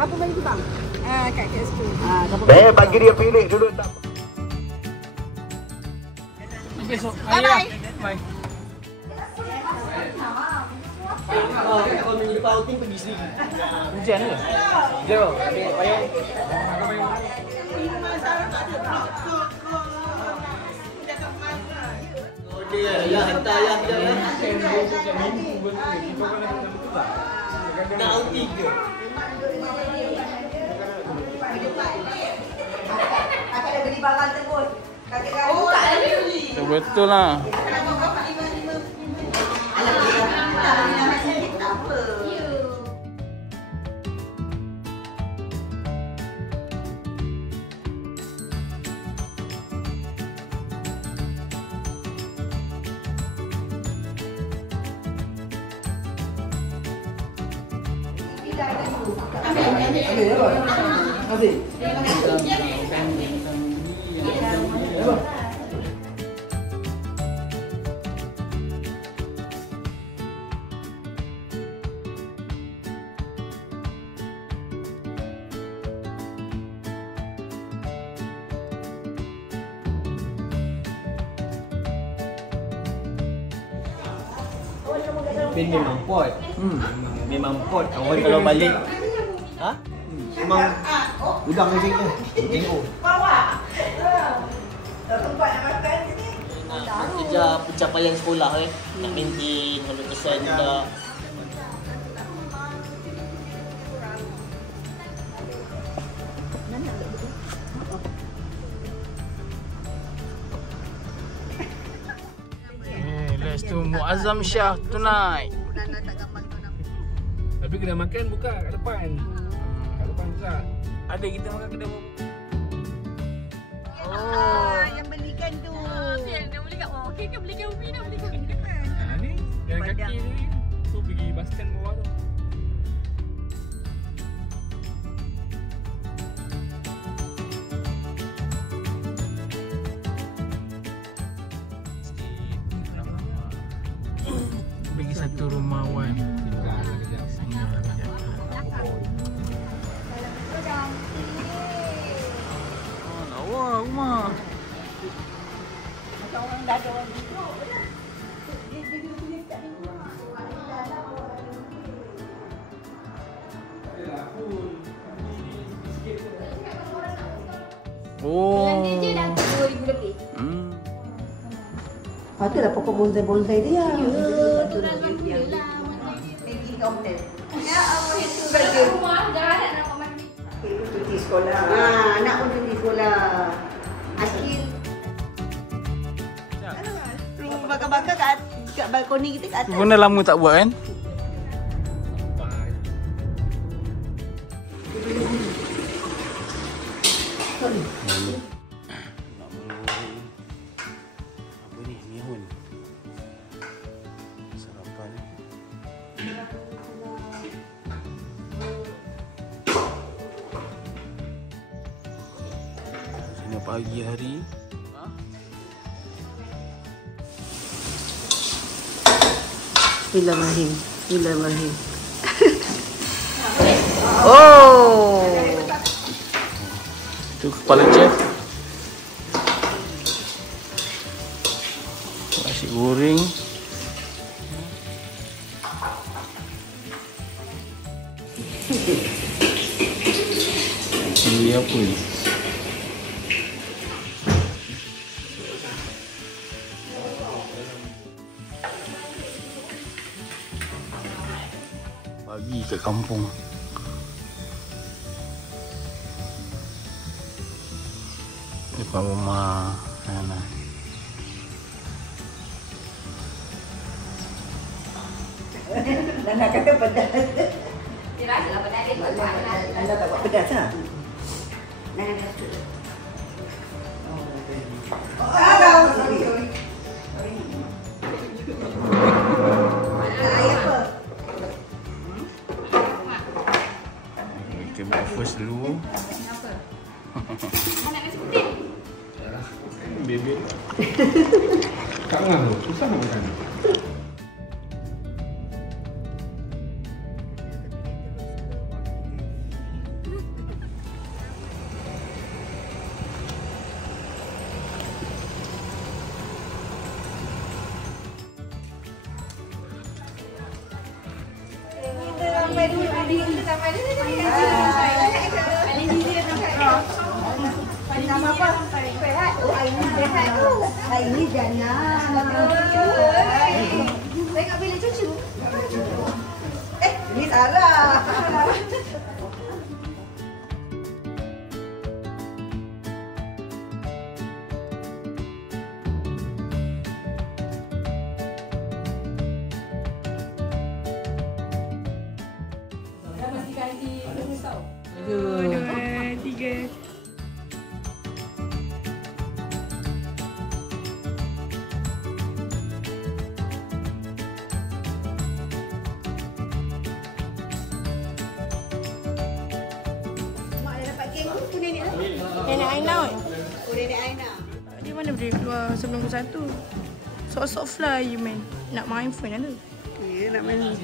Apa bagi tu bang? Kat KS tu. Bagi dia pilih dulu tak. Besok. Bye-bye. Bye. Kalau minggu depan outing pergi sendiri. Hujan ke? Jom, ambil payung. Okey, ya hantar ya sekejap ya. Nak outing ke? Kakak dah beli barang tersebut. Kakak dah buka lagi. Betul lah. Ben memang pot. Memang pot. Awak kalau balik. Ha? Memang udang macam tu. Tengok. Nak kejar pencapaian sekolah nak maintain 100% dah. Let's do Muazzam Shah tonight. Tapi kedai makan buka kat depan. Kat depan buka. Ada kita makan kedai buka. Yang belikan tu. Nak beli kat mana? Okey ke beli kat Ubi nak beli kat mana? Ni jalan kaki ni. Tu pergi bus stand bawah tu. Pergi satu rumah Wan. Lawa rumah. Macam orang dah ada orang duduk. Dia tulis kat ni. Oh. Belanja je dah 2,000 lebih. Patutlah pokok bonsai-bonsai dia. Tu dah alhamdulillah. Maybe hotel. Ya Allah itu baju rumah dah ada nak mandi. Itu cuti sekolah. Anak pun cuti sekolah. Akil. Rumah bakar-bakar kat balkoni kita kat atas. Benda lama tak buat kan? Apa ni? Mihun. Sarapan. Sana pagi hari. Bismillahirrahmanirrahim. Bismillahirrahmanirrahim. Oh. Tu kepala chef. Nasi goreng. Ini apa ni? Pagi kat kampung. Depan rumah Nana. Nana kata pedas. Dia rasalah pedas dia buat panas. Nana tak buat pedas lah. Nana dah tu. Sorry. Kita breakfast dulu. Kenapa? Anak nasi putih. Bebek. Kat mana tu? Susah nak makan. sampai dulu. Sampai dulu. Paling tinggi dah sampai. Nama apa? Sehat. Oh, Aini sehat tu. Aini jangan. Saya kat bilik cucu. Ni Sarah. Nenek Aina oi. Oh, Nenek Aina. Dia mana boleh keluar 91? Sok-sok fly you man. Nak main phone kan tu? Ya, nak main.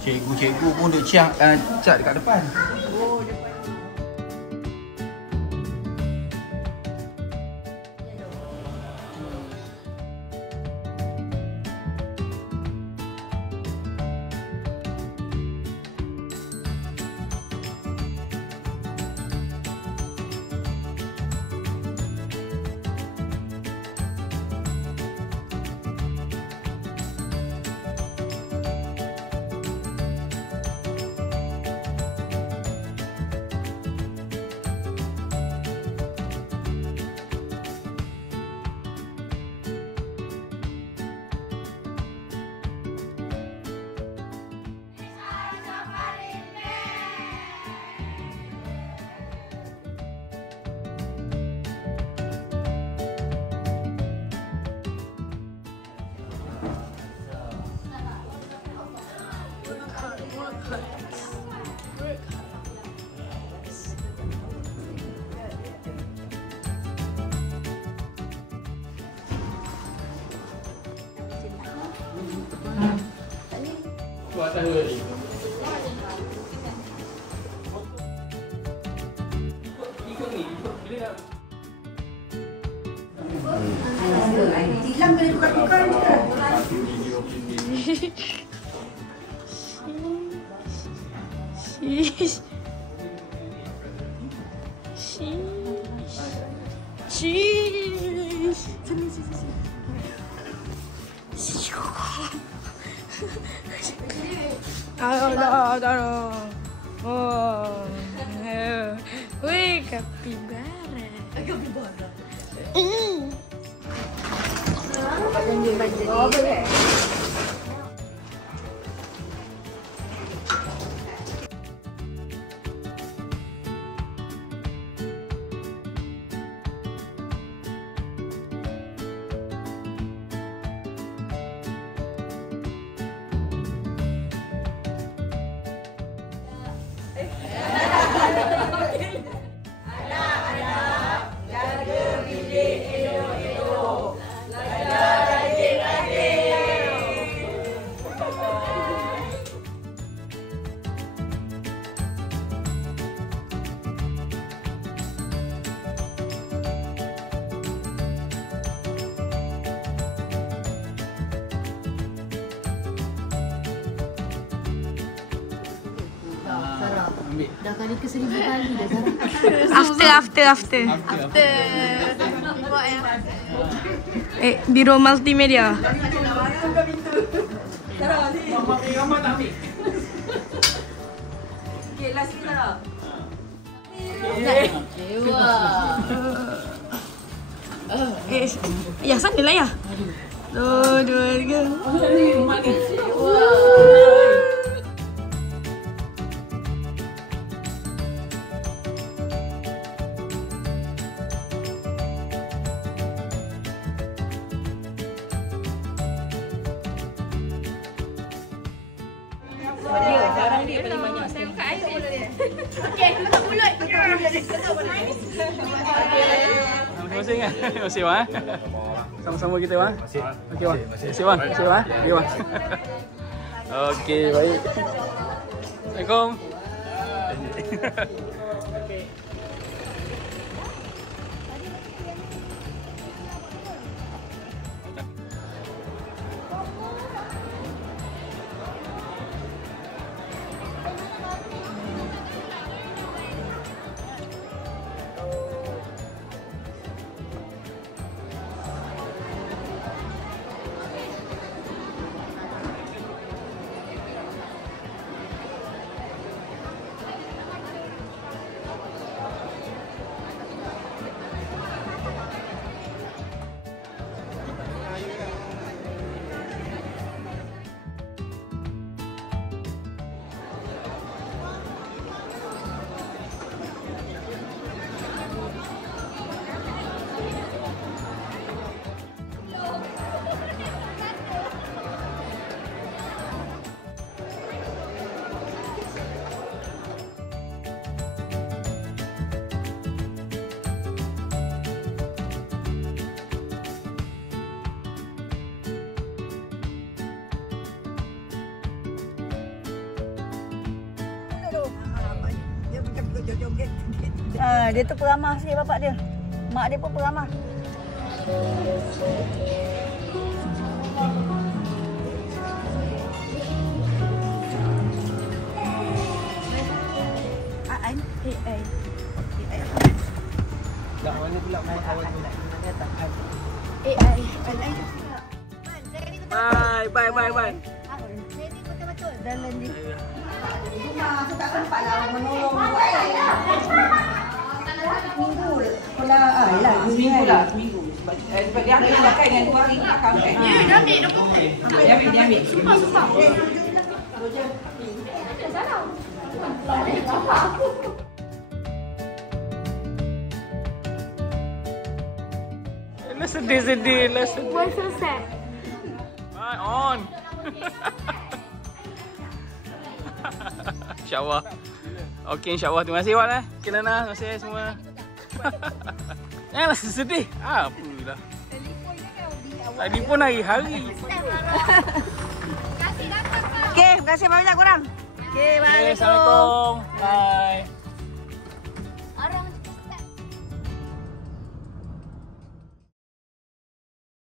Cikgu pun duk cat dekat depan. Oh, depan. Buat tahu tadi. Hilang boleh tukar-tukar ke? Sheesh. Aduh. Oh. Wih, kapibara. Oh, boleh. Dah kali ke 1000 kali dah Sarah. After. Biro multimedia. Okay, last ni Sarah. Ya sana lah ya. 2, 3. Barang dia paling banyak. Saya buka air. Okey, tutup mulut. Masing-masing kan? Terima kasih Wan. Sama-sama kita Wan. Okey Wan. Terima kasih Wan. Okey Wan. Okey, baik. Assalamualaikum. Dia tu peramah sikit bapak dia. Mak dia pun peramah. AI. Dah mana pula main kawan tu? AI. Bye. Ini betul-betul dalam ni. Rumah aku tak sempat lah menolong buat minggu pula. Seminggu lah. Sebab dia ambil lah kan yang 2 hari makan kan. Dia ambil dokumen. Dia ambil. Sumpah. Lah sedih. Why so sad? Bye, on. InsyaAllah. Okey, insyaAllah. Terima kasih Wan. Okay, Nana. Terima kasih semua. Janganlah sedih. Apalah. Telefon hari-hari. Okey, terima kasih banyak korang. Okey, Okay, Assalamualaikum. Bye.